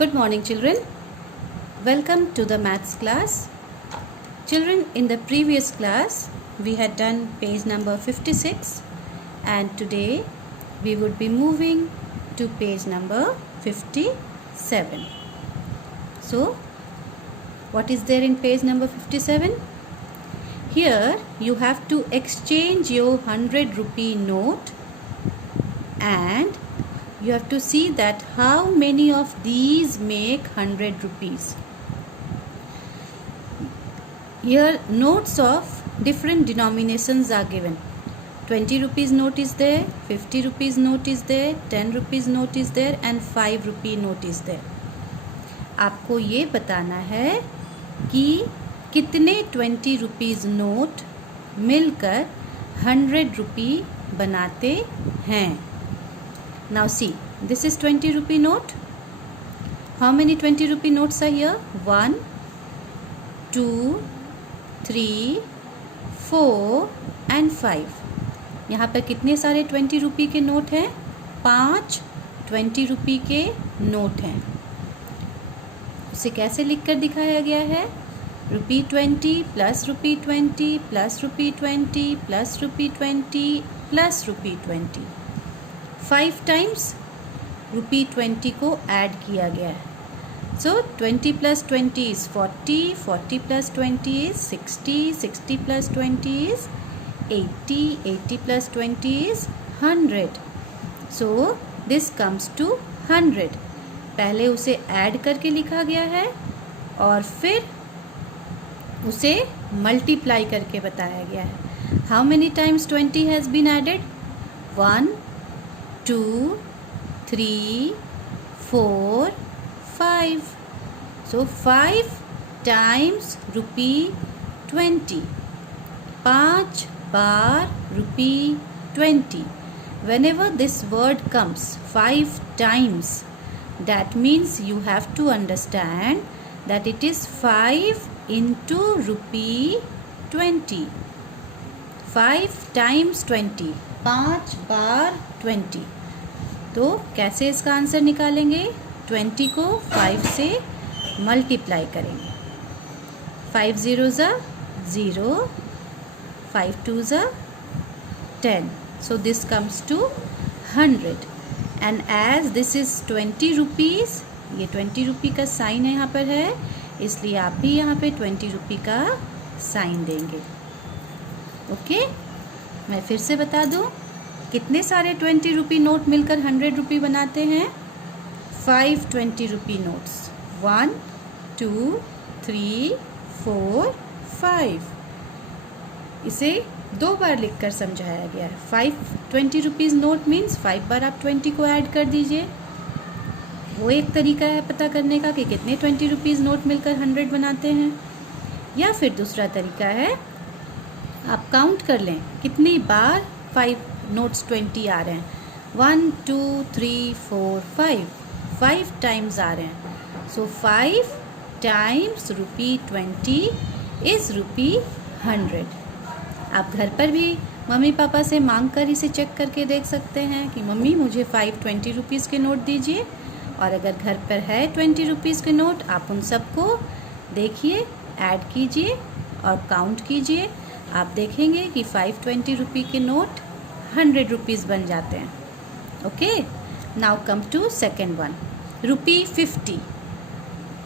Good morning, children. Welcome to the maths class. Children, in the previous class we had done page number 56 and today we would be moving to page number 57. So what is there in page number 57? Here you have to exchange your 100 rupee note and you have to see that how many of these make 100 rupees. Here notes of different denominations are given. 20 rupees note is there, 50 rupees note is there, 10 rupees note is there and 5 rupee note is there. आपको ये बताना है कि कितने 20 rupees note मिलकर 100 रुपी बनाते हैं. Now see, this is 20 rupee note. How many 20 rupee notes are here? 1, 2, 3, 4 and 5. यहाँ पर कितने सारे 20 रुपी के नोट हैं? 5 20 रुपी के नोट हैं. उसे कैसे लिखकर दिखाया गया है? Rupee 20 plus rupee 20 plus rupee 20 plus rupee 20 plus rupee 20. 5 times rupee 20 को ऐड किया गया है. So 20 plus 20 is 40, 40 plus 20 is 60, 60 plus 20 is 80, 80 plus 20 is 100. So this comes to 100. पहले उसे ऐड करके लिखा गया है और फिर उसे मल्टीप्लाई करके बताया गया है. How many times 20 has been added? 1, 2, 3, 4, 5. So 5 times rupee 20. 5 bar rupee 20. Whenever this word comes 5 times, that means you have to understand that it is 5 into rupee 20. 5 times 20. 5 बार 20. तो कैसे इसका आंसर निकालेंगे? 20 को 5 से मल्टीप्लाई करेंगे. 5 zeros are 0, 5 twos are 10. So this comes to 100. And as this is 20 rupees, ये 20 रुपी का sign यहाँ पर है, इसलिए आप भी यहाँ पे 20 रुपी का साइन देंगे. ओके, मैं फिर से बता दूँ कितने सारे 20 रुपी नोट मिलकर 100 रुपी बनाते हैं? 5 20 रुपी नोट्स. 1, 2, 3, 4, 5. इसे 2 बार लिखकर समझाया गया है. 5 20 रुपीज़ नोट मीन्स 5 बार आप 20 को ऐड कर दीजिए. वो एक तरीका है पता करने का कि कितने 20 रुपीज़ नोट मिलकर 100 बनाते हैं. या फिर दूसरा तरीका है, आप काउंट कर लें कितनी बार 5 नोट्स 20 आ रहे हैं. 1, 2, 3, 4, 5. 5 टाइम्स आ रहे हैं. सो 5 टाइम्स रुपी 20 इज़ रुपी 100. आप घर पर भी मम्मी पापा से मांग कर इसे चेक करके देख सकते हैं कि मम्मी मुझे 5 20 रुपीज़ के नोट दीजिए. और अगर घर पर है 20 रुपीज़ के नोट, आप उन सबको देखिए, ऐड कीजिए और काउंट कीजिए. आप देखेंगे कि 5 20 रुपी के नोट 100 रुपीज़ बन जाते हैं. Okay, now come to second one, rupee 50.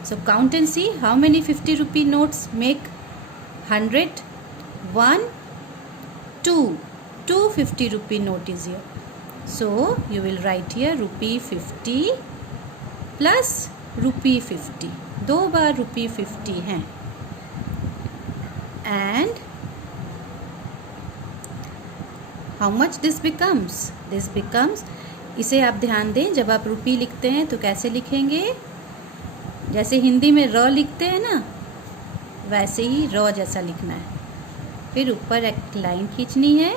So count and see how many 50 rupee notes make 100. 1, 2, 2 50 rupee note is here. So you will write here rupee 50 plus rupee 50. 2 bar rupee 50 हैं. And how much this becomes? This becomes, इसे आप ध्यान दें, जब आप रुपी लिखते हैं तो कैसे लिखेंगे? जैसे हिंदी में र लिखते हैं ना, वैसे ही र जैसा लिखना है. फिर ऊपर एक लाइन खींचनी है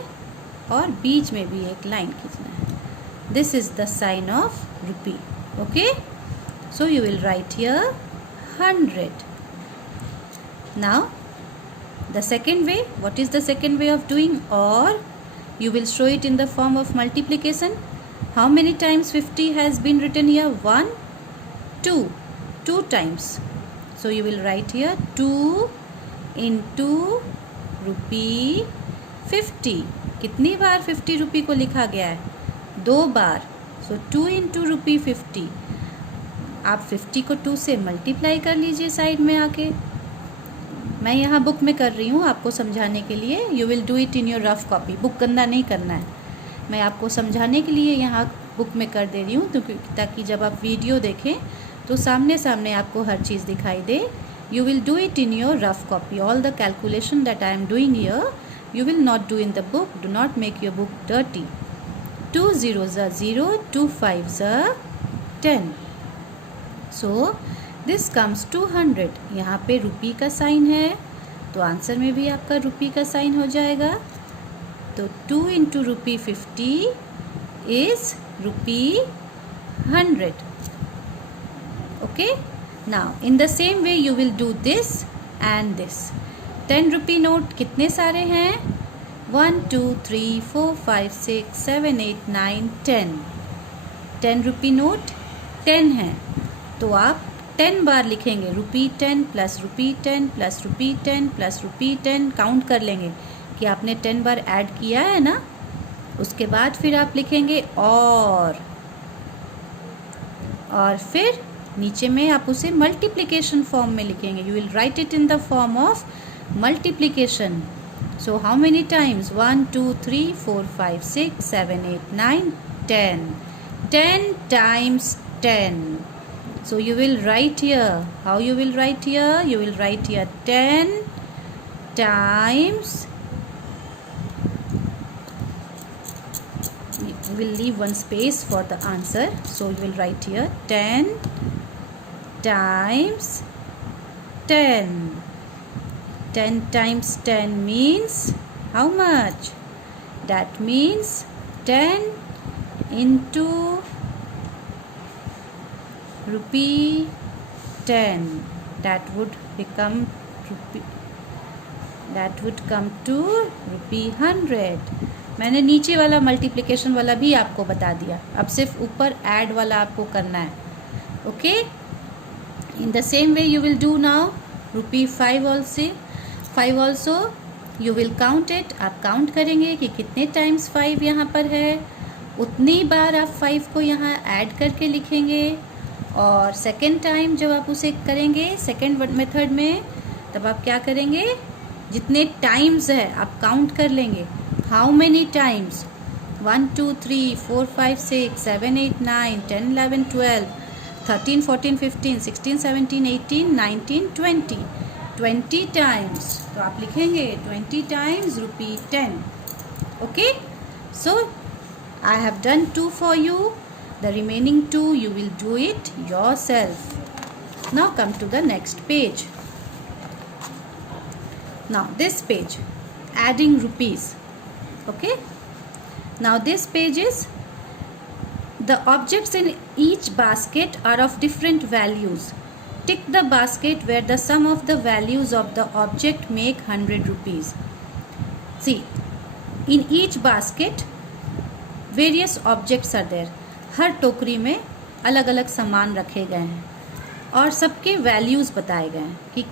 और बीच में भी एक लाइन खींचना है. This is the sign of rupee. Okay, so you will write here 100. Now the second way, what is the second way of doing? और you will show it in the form of multiplication. How many times 50 has been written here? 1, 2. 2 times. So you will write here 2 into rupee 50. कितनी बार 50 रुपी को लिखा गया है? 2 बार. So 2 into rupee 50. आप 50 को 2 से multiply कर लीजिए साइड में आके. मैं यहाँ बुक में कर रही हूँ आपको समझाने के लिए. You will do it in your rough copy. Book गंदा नहीं करना है. मैं आपको समझाने के लिए यहाँ बुक में कर दे रही हूँ, तो ताकि जब आप वीडियो देखें तो सामने सामने आपको हर चीज़ दिखाई दे. You will do it in your rough copy. All the calculation that I am doing here you will not do in the book. Do not make your book dirty. 2 zeros are 0, 2 5s are 10. So this comes to 100. यहाँ पे रुपी का sign है तो answer में भी आपका रुपी का sign हो जाएगा. तो 2 into rupee 50 is rupee 100. Okay. Now in the same way you will do this and this. 10 rupee note कितने सारे हैं? 1 2 3 4 5 6 7 8 9 10. 10 रुपी नोट 10 है तो आप 10 बार लिखेंगे. रुपी 10 प्लस रुपी 10 प्लस रुपी 10 प्लस रुपी 10. काउंट कर लेंगे कि आपने 10 बार ऐड किया है ना. उसके बाद फिर आप लिखेंगे और फिर नीचे में आप उसे मल्टीप्लिकेशन फॉर्म में लिखेंगे. You will right it in the form of multiplication. So how many times? 1 2 3 4 5 6 7 8 9 10. 10 times 10. So you will write here. How you will write here? You will write here 10 times. You will leave one space for the answer. So you will write here 10 times 10. 10 times 10 means how much? That means 10 into rupee 10. That would become rupee. That would come to rupee 100. मैंने नीचे वाला multiplication वाला भी आपको बता दिया. अब सिर्फ ऊपर ऐड वाला आपको करना है. Okay? In the same way you will do now rupee 5 also. 5 also you will count it. आप काउंट करेंगे कि कितने टाइम्स 5 यहाँ पर है. उतनी बार आप 5 को यहाँ ऐड करके लिखेंगे. और सेकेंड टाइम जब आप उसे करेंगे सेकेंड मेथड में, तब आप क्या करेंगे? जितने टाइम्स है आप काउंट कर लेंगे. How many times? 1 2 3 4 5 6 7 8 9 10 11 12 13 14 15 16 17 18 19 20. 20 times. तो आप लिखेंगे 20 times rupee 10. Okay? So I have done 2 for you. The remaining 2 you will do it yourself. Now come to the next page. Now this page, adding rupees. Okay? Now this page is the objects in each basket are of different values. Tick the basket where the sum of the values of the object make 100 rupees. See, in each basket various objects are there. हर टोकरी में अलग अलग सामान रखे गए हैं और सबके वैल्यूज़ बताए गए हैं कि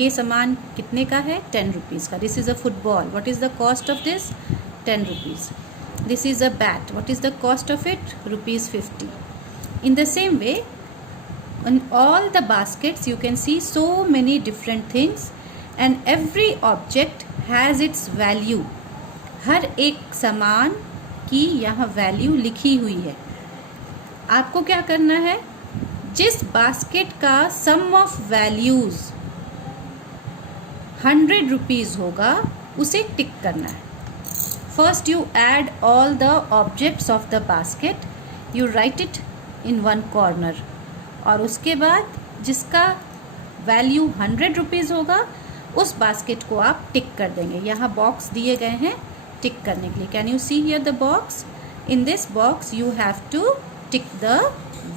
ये सामान कितने का है. 10 रुपीज़ का. This is a football. What is the cost of this? 10 rupees. This is a bat. What is the cost of it? Rupees 50. In the same way, in all the baskets you can see so many different things and every object has its value. हर एक सामान की यहाँ value लिखी हुई है. आपको क्या करना है? जिस बास्केट का सम ऑफ वैल्यूज 100 रुपीज़ होगा उसे टिक करना है. First you add all the objects of the basket. You right it in one corner. और उसके बाद जिसका वैल्यू 100 रुपीज़ होगा उस बास्केट को आप टिक कर देंगे. यहाँ बॉक्स दिए गए हैं टिक करने के लिए. Can you see here the box? In this box you have to tick the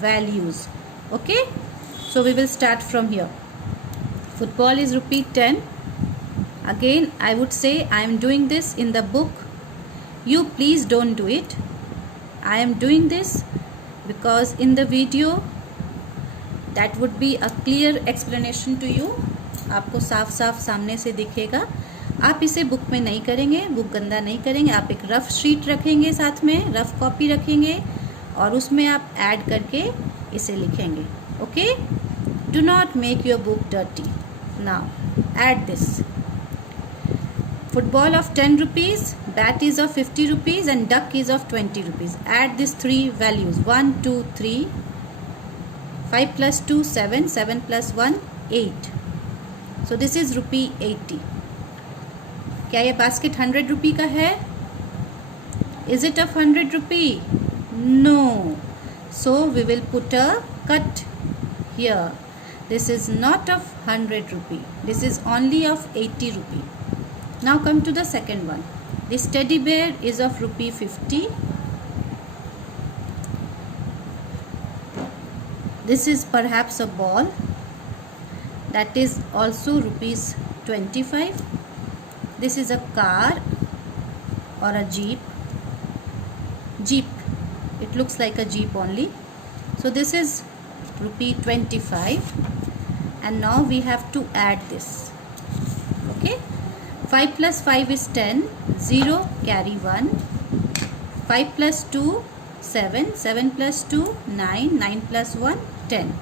values. Okay, so we will start from here. Football is rupee 10. Again I would say I am doing this in the book. You please don't do it. I am doing this because in the video that would be a clear explanation to you. आपको साफ साफ सामने से दिखेगा। आप इसे book में नहीं करेंगे, बुक गंदा नहीं करेंगे, आप एक रफ शीट रखेंगे, साथ में रफ कॉपी रखेंगे और उसमें आप ऐड करके इसे लिखेंगे। Okay, do not make your book dirty. Now add this. Football of 10 rupees, bat is of 50 rupees and duck is of 20 rupees. Add these three values 1, 2, 3. 5 plus 2 7, 7 plus 1 8. So this is rupee 80. क्या ये basket 100 रुपी का है? Is it of 100 rupee? No. So we will put a cut here. This is not of 100 rupee. This is only of 80 rupee. Now come to the second one. This teddy bear is of rupee 50. This is perhaps a ball. That is also rupees 25. This is a car or a jeep. Jeep. It looks like a jeep only. So this is rupee 25. And now we have to add this. Okay. 5 plus 5 is 10. 0 carry 1. 5 plus 2 7. 7 plus 2 9. 9 plus 1 10.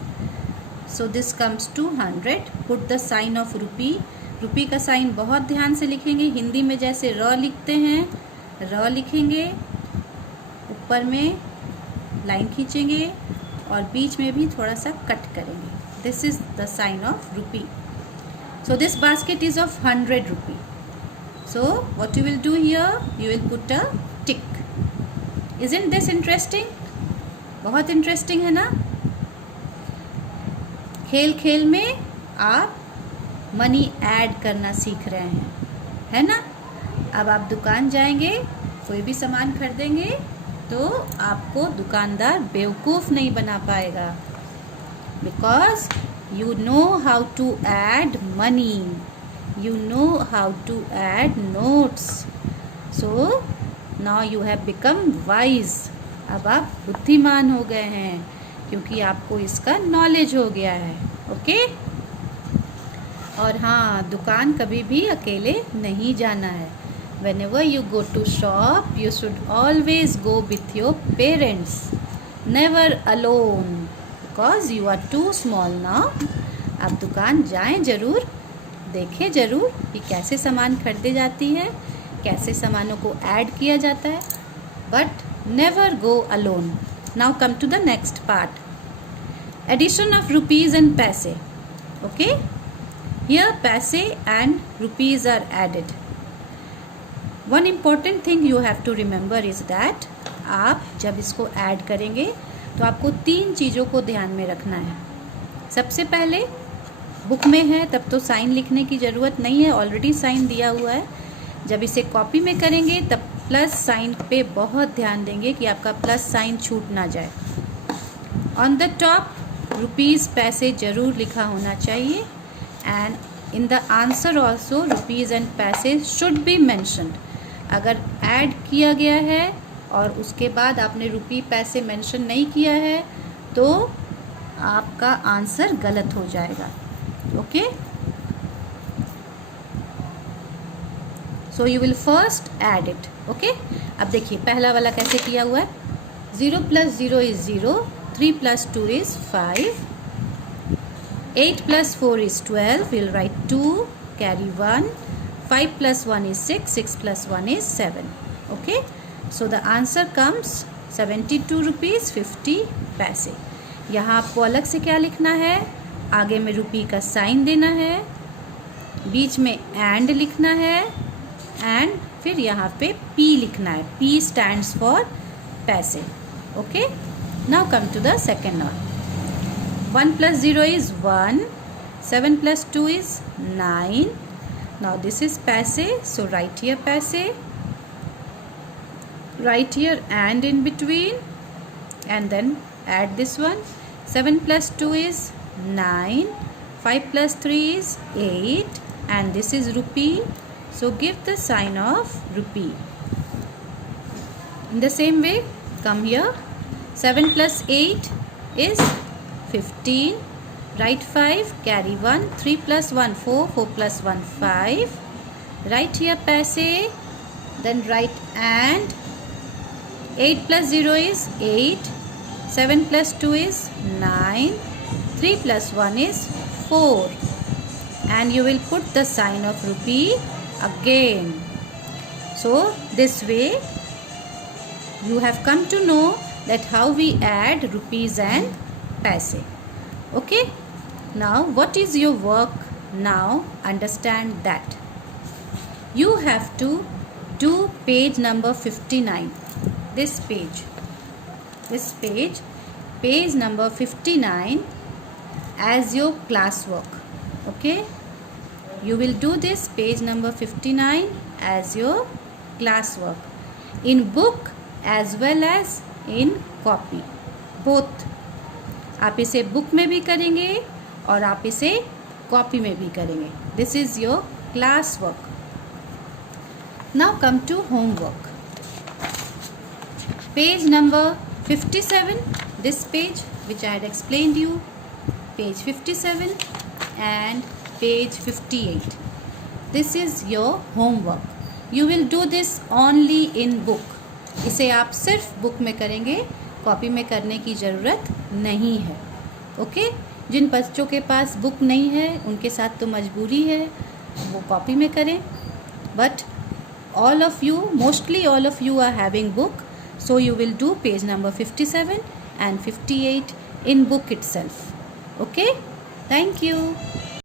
So this comes to 100. Put the sign of rupee. रुपी का sign बहुत ध्यान से लिखेंगे। हिंदी में जैसे र लिखते हैं, र लिखेंगे, ऊपर में लाइन खींचेंगे और बीच में भी थोड़ा सा कट करेंगे। This is the sign of rupee. So this basket is of 100 rupee. So what you will do here, you will put a tick. Isn't this interesting? बहुत इंटरेस्टिंग है ना। खेल खेल में आप मनी ऐड करना सीख रहे हैं, है ना। अब आप दुकान जाएंगे, कोई भी सामान खरीदेंगे तो आपको दुकानदार बेवकूफ़ नहीं बना पाएगा, because you know how to add money, you know how to add notes. So now you have become wise. अब आप बुद्धिमान हो गए हैं क्योंकि आपको इसका नॉलेज हो गया है। ओके। और हाँ, दुकान कभी भी अकेले नहीं जाना है। Whenever you go to shop, you should always go with your parents, never alone, because you are too small now. आप दुकान जाएं ज़रूर, देखें ज़रूर कि कैसे सामान खरीदे जाती है, कैसे सामानों को ऐड किया जाता है, but never go alone. Now come to the next part. Addition of rupees and paise. Okay? Here paise and rupees are added. One important thing you have to remember is that आप जब इसको add करेंगे तो आपको 3 चीज़ों को ध्यान में रखना है। सबसे पहले, बुक में है तब तो साइन लिखने की ज़रूरत नहीं है, ऑलरेडी साइन दिया हुआ है। जब इसे कॉपी में करेंगे तब प्लस साइन पे बहुत ध्यान देंगे कि आपका प्लस साइन छूट ना जाए। ऑन द टॉप रुपीज़ पैसे ज़रूर लिखा होना चाहिए, and in the answer also rupees and paise should be mentioned. अगर ऐड किया गया है और उसके बाद आपने रुपी पैसे मेंशन नहीं किया है तो आपका आंसर गलत हो जाएगा। Okay, so you will first aid it. Okay, अब देखिए पहला वाला कैसे किया हुआ है। 0 plus 0 is 0, 3 plus 2 is 5, 8 plus 4 is 12, we'll write 2, carry 1, 5 plus 1 is 6, 6 plus 1 is 7. Okay, so the answer comes 72 rupees 50 paise. यहाँ आपको अलग से क्या लिखना है, आगे में रुपी का साइन देना है, बीच में एंड लिखना है, एंड फिर यहाँ पे P लिखना है। P stands for paise. Okay, now come to the second one. 1 plus 0 is 1, 7 plus 2 is 9. Now this is paise, so write here paise, write here and in between, and then add this one. 7 plus 2 is 9, 5 plus 3 is 8, and this is rupee, so give the sign of rupee. In the same way, come here. 7 plus 8 is 15, Write 5, carry 1, 3 plus 1 4, 4 plus 1 5. Write here paise, then write and. 8 plus 0 is 8, 7 plus 2 is 9, 3 plus 1 is 4, and you will put the sign of rupee again. So this way you have come to know that how we add rupees and paise. Okay, now what is your work? Now understand that you have to do page number 59. This page, page number 59 as your classwork. Okay, you will do this page number 59 as your classwork in book as well as in copy, both. आप इसे book में भी करेंगे और आप इसे copy में भी करेंगे. This is your class work. Now come to homework. Page number 57, this page which I had explained you, page 57 and page 58. This is your homework. You will do this only in book. इसे आप सिर्फ book में करेंगे, copy में करने की ज़रूरत नहीं है. ओके, जिन बच्चों के पास बुक नहीं है उनके साथ तो मजबूरी है वो कॉपी में करें, but all of you, mostly all of you are having book. So you will do page number 57 and 58 in book itself. Okay, thank you.